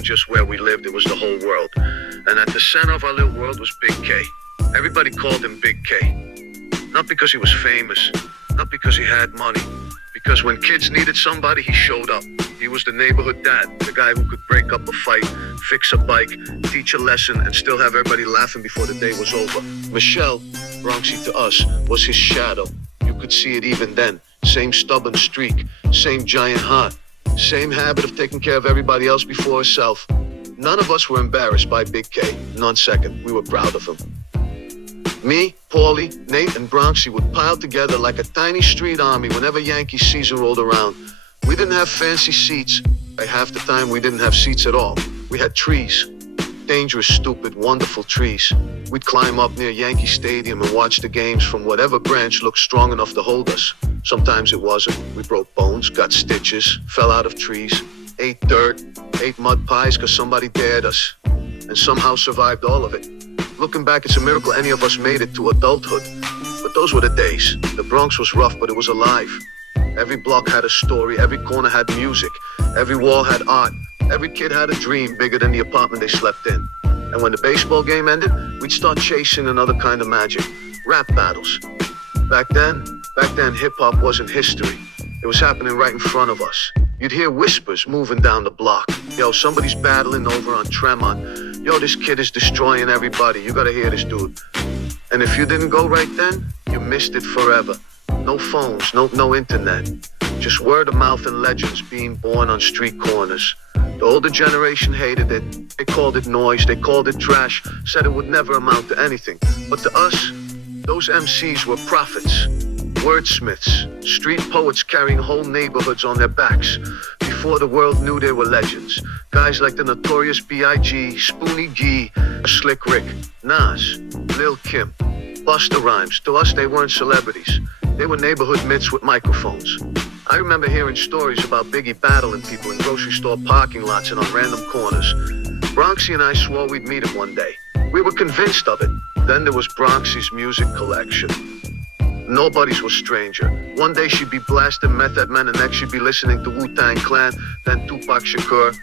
wasn't just where we lived, it was the whole world. And at the center of our little world was Big K. Everybody called him Big K. Not because he was famous, not because he had money, because when kids needed somebody, he showed up. He was the neighborhood dad, the guy who could break up a fight, fix a bike, teach a lesson, and still have everybody laughing before the day was over. Michelle, Bronxy to us, was his shadow. You could see it even then. Same stubborn streak, same giant heart, same habit of taking care of everybody else before herself. None of us were embarrassed by Big K, none second. We were proud of him. Me, Paulie, Nate, and Bronxy would pile together like a tiny street army whenever Yankee season rolled around. We didn't have fancy seats. By half the time, we didn't have seats at all. We had trees. Dangerous, stupid, wonderful trees. We'd climb up near Yankee Stadium and watch the games from whatever branch looked strong enough to hold us. Sometimes it wasn't. We broke bones, got stitches, fell out of trees, ate dirt, ate mud pies because somebody dared us, and somehow survived all of it. Looking back, it's a miracle any of us made it to adulthood. But those were the days. The Bronx was rough, but it was alive. Every block had a story, every corner had music, every wall had art, every kid had a dream bigger than the apartment they slept in. And when the baseball game ended, we'd start chasing another kind of magic, rap battles. Back then, hip-hop wasn't history. It was happening right in front of us. You'd hear whispers moving down the block. Yo, somebody's battling over on Tremont. Yo, this kid is destroying everybody. You gotta hear this dude. And if you didn't go right then, you missed it forever. No phones, no internet. Just word of mouth and legends being born on street corners. The older generation hated it. They called it noise, they called it trash, said it would never amount to anything. But to us, those MCs were prophets, wordsmiths, street poets carrying whole neighborhoods on their backs. Before the world knew they were legends. Guys like the Notorious B.I.G., Spoonie G, Slick Rick, Nas, Lil Kim, Busta Rhymes. To us, they weren't celebrities. They were neighborhood myths with microphones. I remember hearing stories about Biggie battling people in grocery store parking lots and on random corners. Bronxy and I swore we'd meet him one day. We were convinced of it. Then there was Bronxy's music collection. Nobody's was stranger. One day she'd be blasting Method Man, and next she'd be listening to Wu-Tang Clan, then Tupac Shakur.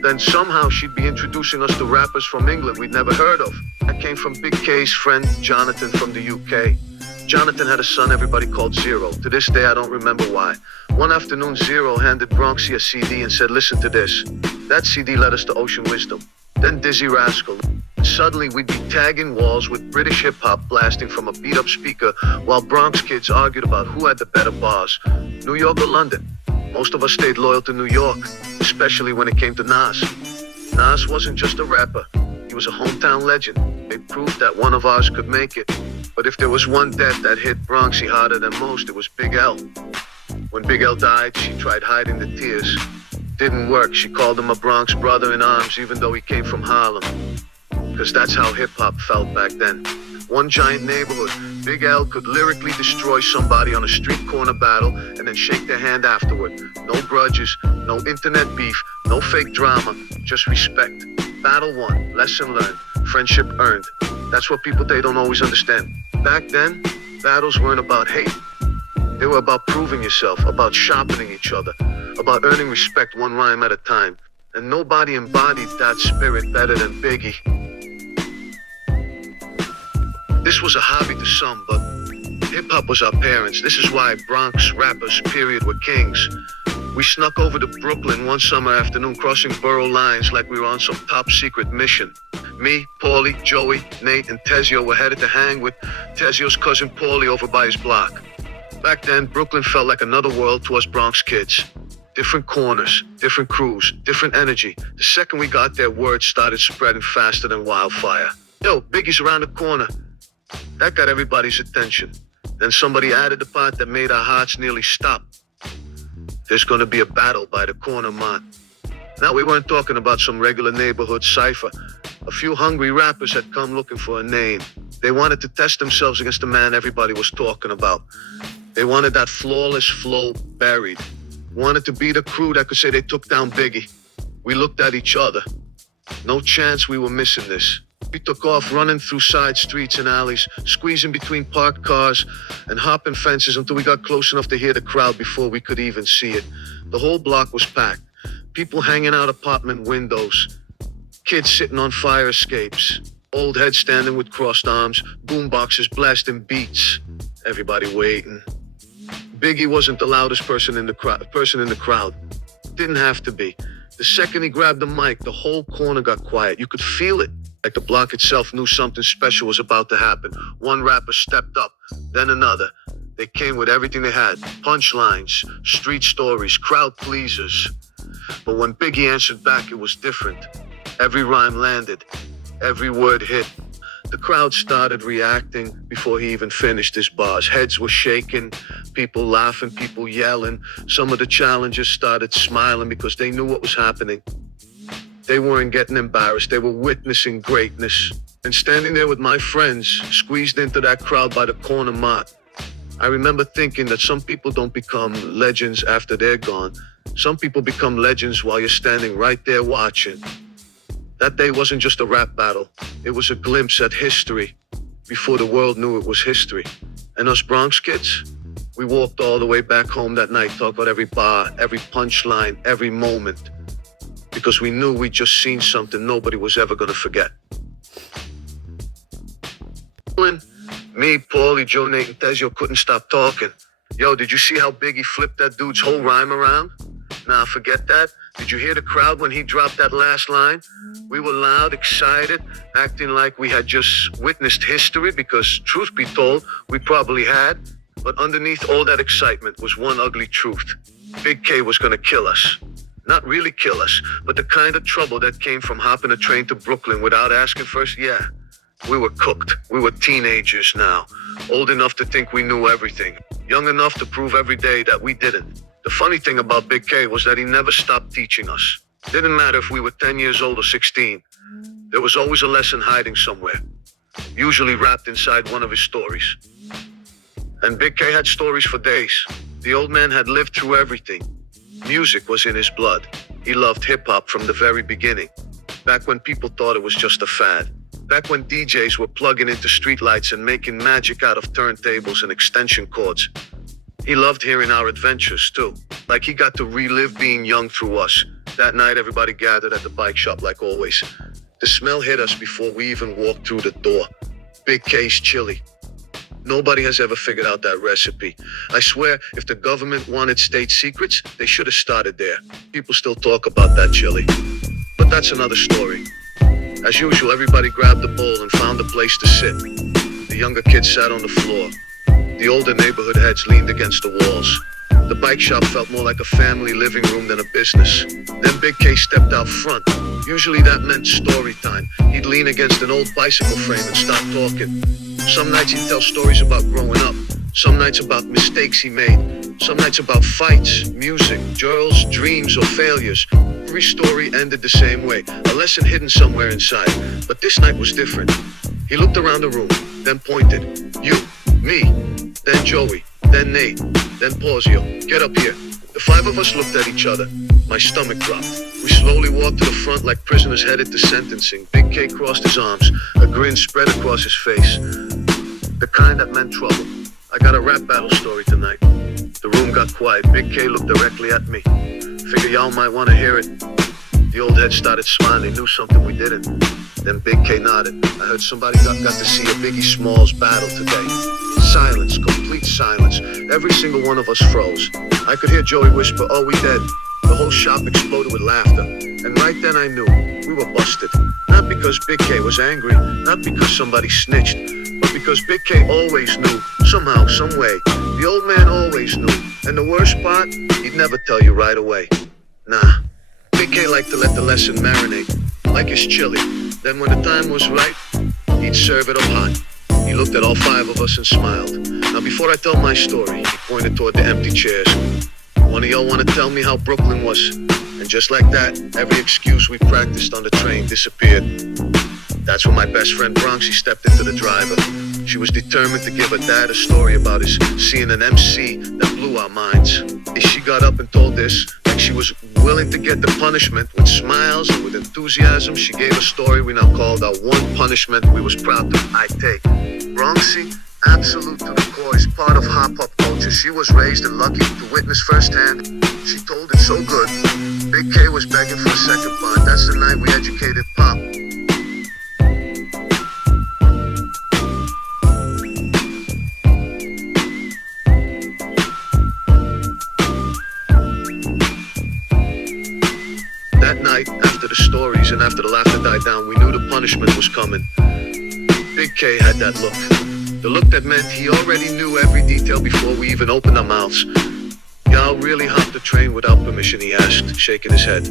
Then somehow she'd be introducing us to rappers from England we'd never heard of. That came from Big K's friend Jonathan from the UK. Jonathan had a son everybody called Zero. To this day, I don't remember why. One afternoon, Zero handed Bronxy a CD and said, "Listen to this." That CD led us to Ocean Wisdom, then Dizzy Rascal. Suddenly, we'd be tagging walls with British hip-hop blasting from a beat-up speaker while Bronx kids argued about who had the better bars, New York or London. Most of us stayed loyal to New York, especially when it came to Nas. Nas wasn't just a rapper. He was a hometown legend. It proved that one of ours could make it. But if there was one death that hit Bronxy harder than most, it was Big L. When Big L died, she tried hiding the tears. Didn't work. She called him a Bronx brother in arms, even though he came from Harlem. Because that's how hip-hop felt back then. One giant neighborhood. Big L could lyrically destroy somebody on a street corner battle and then shake their hand afterward. No grudges, no internet beef, no fake drama, just respect. Battle won, lesson learned, friendship earned. That's what people today don't always understand. Back then, battles weren't about hate. They were about proving yourself, about sharpening each other, about earning respect one rhyme at a time. And nobody embodied that spirit better than Biggie. This was a hobby to some, but hip-hop was our parents. This is why Bronx rappers, period, were kings. We snuck over to Brooklyn one summer afternoon, crossing borough lines like we were on some top-secret mission. Me, Paulie, Joey, Nate, and Tezio were headed to hang with Tezio's cousin Paulie over by his block. Back then, Brooklyn felt like another world to us Bronx kids. Different corners, different crews, different energy. The second we got there, word started spreading faster than wildfire. Yo, Biggie's around the corner. That got everybody's attention. Then somebody added the part that made our hearts nearly stop. There's gonna be a battle by the corner, man. Now, we weren't talking about some regular neighborhood cypher. A few hungry rappers had come looking for a name. They wanted to test themselves against the man everybody was talking about. They wanted that flawless flow buried. Wanted to be the crew that could say they took down Biggie. We looked at each other. No chance we were missing this. We took off running through side streets and alleys, squeezing between parked cars and hopping fences until we got close enough to hear the crowd before we could even see it. The whole block was packed. People hanging out apartment windows, kids sitting on fire escapes, old heads standing with crossed arms, boomboxes blasting beats, everybody waiting. Biggie wasn't the loudest person in the crowd. Didn't have to be. The second he grabbed the mic, the whole corner got quiet. You could feel it. Like the block itself knew something special was about to happen. One rapper stepped up, then another. They came with everything they had. Punchlines, street stories, crowd pleasers. But when Biggie answered back, it was different. Every rhyme landed. Every word hit. The crowd started reacting before he even finished his bars. Heads were shaking, people laughing, people yelling. Some of the challengers started smiling because they knew what was happening. They weren't getting embarrassed. They were witnessing greatness. And standing there with my friends, squeezed into that crowd by the corner lot, I remember thinking that some people don't become legends after they're gone. Some people become legends while you're standing right there watching. That day wasn't just a rap battle. It was a glimpse at history before the world knew it was history. And us Bronx kids, we walked all the way back home that night, talked about every bar, every punchline, every moment. Because we knew we'd just seen something nobody was ever gonna forget. Me, Paulie, Joe, Nate, and Tezio couldn't stop talking. Yo, did you see how Biggie flipped that dude's whole rhyme around? Nah, forget that. Did you hear the crowd when he dropped that last line? We were loud, excited, acting like we had just witnessed history because, truth be told, we probably had. But underneath all that excitement was one ugly truth. Big K was gonna kill us. Not really kill us, but the kind of trouble that came from hopping a train to Brooklyn without asking first, yeah. We were cooked. We were teenagers now, old enough to think we knew everything, young enough to prove every day that we didn't. The funny thing about Big K was that he never stopped teaching us. Didn't matter if we were 10 years old or 16. There was always a lesson hiding somewhere, usually wrapped inside one of his stories. And Big K had stories for days. The old man had lived through everything. Music was in his blood. He loved hip-hop from the very beginning, back when people thought it was just a fad. Back when DJs were plugging into streetlights and making magic out of turntables and extension cords. He loved hearing our adventures too, like he got to relive being young through us. That night everybody gathered at the bike shop like always. The smell hit us before we even walked through the door. Big K's chili. Nobody has ever figured out that recipe. I swear, if the government wanted state secrets, they should have started there. People still talk about that chili. But that's another story. As usual, everybody grabbed a bowl and found a place to sit. The younger kids sat on the floor. The older neighborhood heads leaned against the walls. The bike shop felt more like a family living room than a business. Then Big K stepped out front. Usually that meant story time. He'd lean against an old bicycle frame and start talking. Some nights he'd tell stories about growing up. Some nights about mistakes he made. Some nights about fights, music, girls, dreams, or failures. Every story ended the same way, a lesson hidden somewhere inside. But this night was different. He looked around the room, then pointed. You, me, then Joey, then Nate, then Pausio. Get up here. The five of us looked at each other. My stomach dropped. We slowly walked to the front like prisoners headed to sentencing. Big K crossed his arms. A grin spread across his face. The kind that meant trouble. I got a rap battle story tonight. The room got quiet. Big K looked directly at me. Figure y'all might want to hear it. The old head started smiling. They knew something we didn't. Then Big K nodded. I heard somebody got to see a Biggie Smalls battle today. Silence, complete silence. Every single one of us froze. I could hear Joey whisper, "Oh, we dead." The whole shop exploded with laughter. And right then I knew we were busted. Not because Big K was angry, not because somebody snitched, but because Big K always knew, somehow, some way. The old man always knew. And the worst part, he'd never tell you right away. Nah, Big K liked to let the lesson marinate, like his chili. Then when the time was right, he'd serve it up hot. He looked at all five of us and smiled. Now before I tell my story, he pointed toward the empty chairs. One of y'all want to tell me how Brooklyn was? And just like that, every excuse we practiced on the train disappeared. That's when my best friend Bronxy stepped into the driver. She was determined to give her dad a story about his seeing an MC that blew our minds. She got up and told this like she was willing to get the punishment. With smiles and with enthusiasm, she gave a story we now called our one punishment we was proud to take. Bronxy, absolute to the core, is part of hop-hop culture. She was raised and lucky to witness firsthand. She told it so good. Big K was begging for a second part. That's the night we educated Pop. That night, after the stories and after the laughter died down, we knew the punishment was coming. Big K had that look. The look that meant he already knew every detail before we even opened our mouths. Y'all really hopped the train without permission, he asked, shaking his head.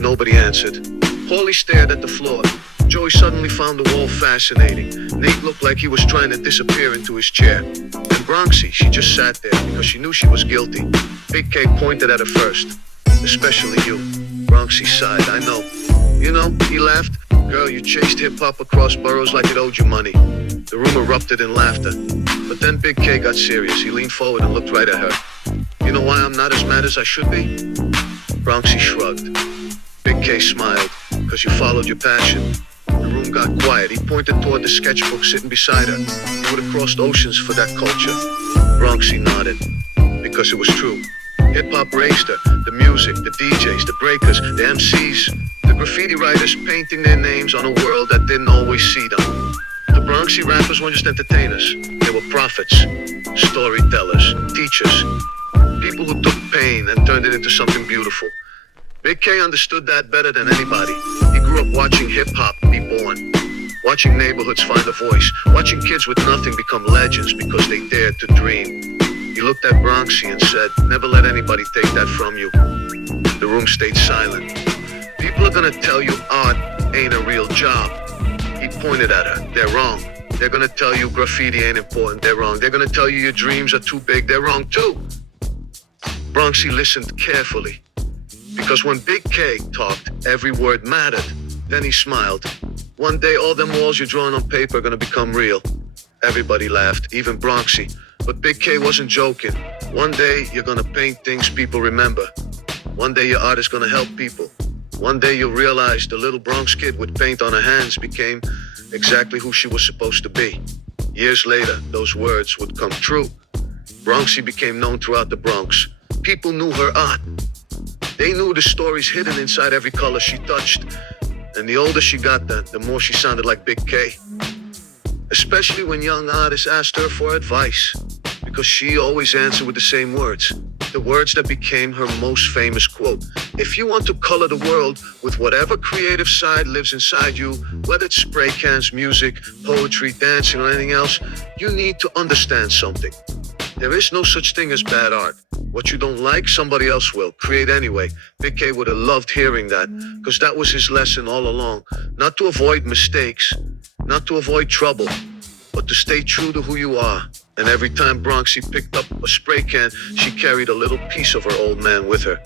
Nobody answered. Paulie stared at the floor. Joey suddenly found the wall fascinating. Nate looked like he was trying to disappear into his chair. And Bronxy, she just sat there because she knew she was guilty. Big K pointed at her first. Especially you. Bronxy sighed. I know. You know, he laughed. Girl, you chased hip-hop across boroughs like it owed you money. The room erupted in laughter. But then Big K got serious. He leaned forward and looked right at her. You know why I'm not as mad as I should be? Bronxy shrugged. Big K smiled. Because you followed your passion. The room got quiet. He pointed toward the sketchbook sitting beside her. He would have crossed oceans for that culture. Bronxy nodded. Because it was true. Hip-hop raised her. The music, the DJs, the breakers, the MCs, the graffiti writers painting their names on a world that didn't always see them. The Bronxy rappers weren't just entertainers. They were prophets, storytellers, teachers, people who took pain and turned it into something beautiful. Big K understood that better than anybody. He grew up watching hip-hop be born, watching neighborhoods find a voice, watching kids with nothing become legends because they dared to dream. He looked at Bronxy and said, never let anybody take that from you. The room stayed silent. People are gonna tell you art ain't a real job. He pointed at her. They're wrong. They're gonna tell you graffiti ain't important. They're wrong. They're gonna tell you your dreams are too big. They're wrong too. Bronxy listened carefully. Because when Big K talked, every word mattered. Then he smiled. One day all them walls you're drawing on paper are gonna become real. Everybody laughed, even Bronxy. But Big K wasn't joking. One day you're gonna paint things people remember. One day your art is gonna help people. One day you'll realize the little Bronx kid with paint on her hands became exactly who she was supposed to be. Years later, those words would come true. Bronxy became known throughout the Bronx. People knew her art. They knew the stories hidden inside every color she touched. And the older she got, the more she sounded like Big K. Especially when young artists asked her for advice. Because she always answered with the same words. The words that became her most famous quote. If you want to color the world with whatever creative side lives inside you, whether it's spray cans, music, poetry, dancing, or anything else, you need to understand something. There is no such thing as bad art. What you don't like, somebody else will. Create anyway. Big K would have loved hearing that, because that was his lesson all along. Not to avoid mistakes, not to avoid trouble, but to stay true to who you are. And every time Bronxy picked up a spray can, she carried a little piece of her old man with her.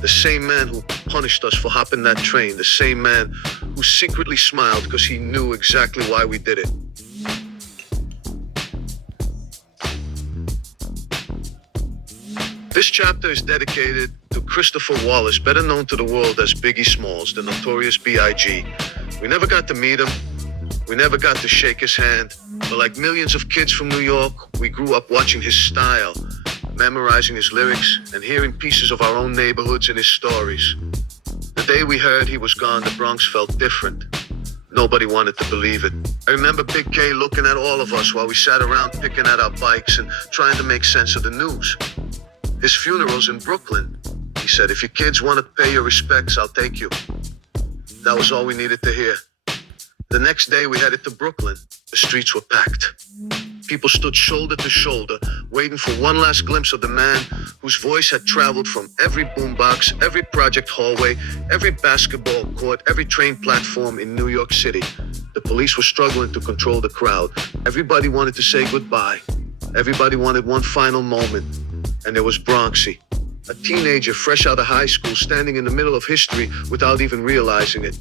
The same man who punished us for hopping that train. The same man who secretly smiled because he knew exactly why we did it. This chapter is dedicated to Christopher Wallace, better known to the world as Biggie Smalls, the notorious B.I.G. We never got to meet him. We never got to shake his hand. But like millions of kids from New York, we grew up watching his style, memorizing his lyrics, and hearing pieces of our own neighborhoods and his stories. The day we heard he was gone, the Bronx felt different. Nobody wanted to believe it. I remember Big K looking at all of us while we sat around picking at our bikes and trying to make sense of the news. His funeral's in Brooklyn. He said, if your kids want to pay your respects, I'll take you. That was all we needed to hear. The next day we headed to Brooklyn. The streets were packed. People stood shoulder to shoulder, waiting for one last glimpse of the man whose voice had traveled from every boombox, every project hallway, every basketball court, every train platform in New York City. The police were struggling to control the crowd. Everybody wanted to say goodbye. Everybody wanted one final moment. And there was Bronxy, a teenager fresh out of high school, standing in the middle of history without even realizing it.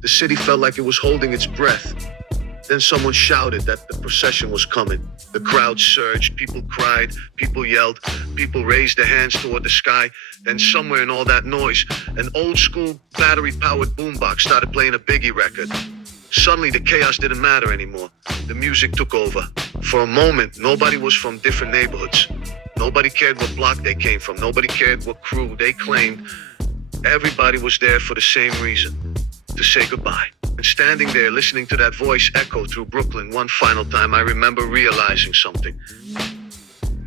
The city felt like it was holding its breath. Then someone shouted that the procession was coming. The crowd surged, people cried, people yelled, people raised their hands toward the sky. Then somewhere in all that noise, an old school battery-powered boombox started playing a Biggie record. Suddenly the chaos didn't matter anymore. The music took over. For a moment, nobody was from different neighborhoods. Nobody cared what block they came from. Nobody cared what crew they claimed. Everybody was there for the same reason, to say goodbye. And standing there listening to that voice echo through Brooklyn one final time, I remember realizing something.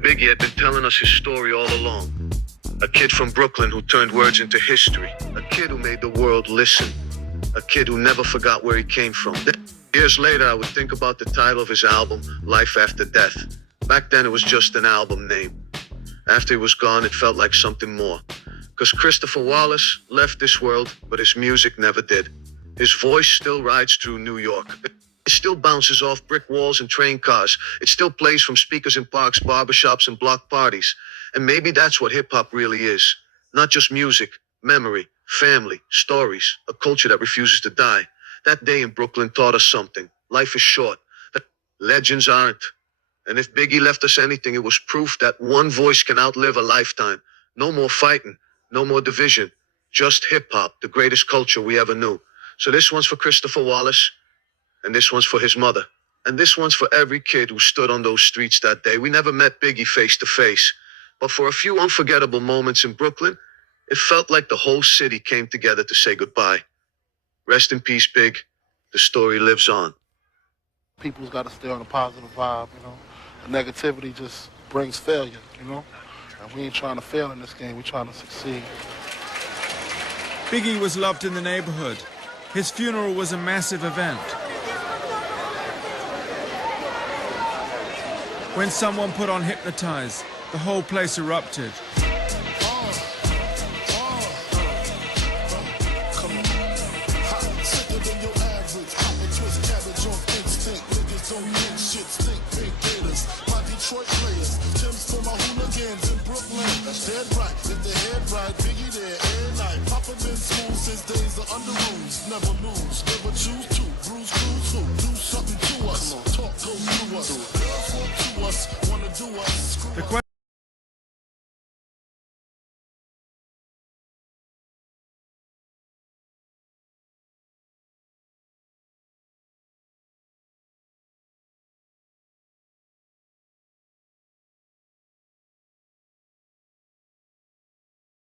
Biggie had been telling us his story all along. A kid from Brooklyn who turned words into history. A kid who made the world listen. A kid who never forgot where he came from. Years later, I would think about the title of his album, Life After Death. Back then, it was just an album name. After he was gone, it felt like something more. Because Christopher Wallace left this world, but his music never did. His voice still rides through New York. It still bounces off brick walls and train cars. It still plays from speakers in parks, barbershops, and block parties. And maybe that's what hip-hop really is. Not just music, memory, family, stories, a culture that refuses to die. That day in Brooklyn taught us something. Life is short. That legends aren't. And if Biggie left us anything, it was proof that one voice can outlive a lifetime. No more fighting, no more division. Just hip-hop, the greatest culture we ever knew. So this one's for Christopher Wallace, and this one's for his mother. And this one's for every kid who stood on those streets that day. We never met Biggie face to face, but for a few unforgettable moments in Brooklyn, it felt like the whole city came together to say goodbye. Rest in peace, Big. The story lives on. People's got to stay on a positive vibe, you know. The negativity just brings failure, you know. And we ain't trying to fail in this game, we're trying to succeed. Biggie was loved in the neighborhood. His funeral was a massive event. When someone put on Hypnotize, the whole place erupted. Never lose, never choose to. Bruise, cruise, who? Do something to us. Talk goes through us. Girls want to us, wanna do us.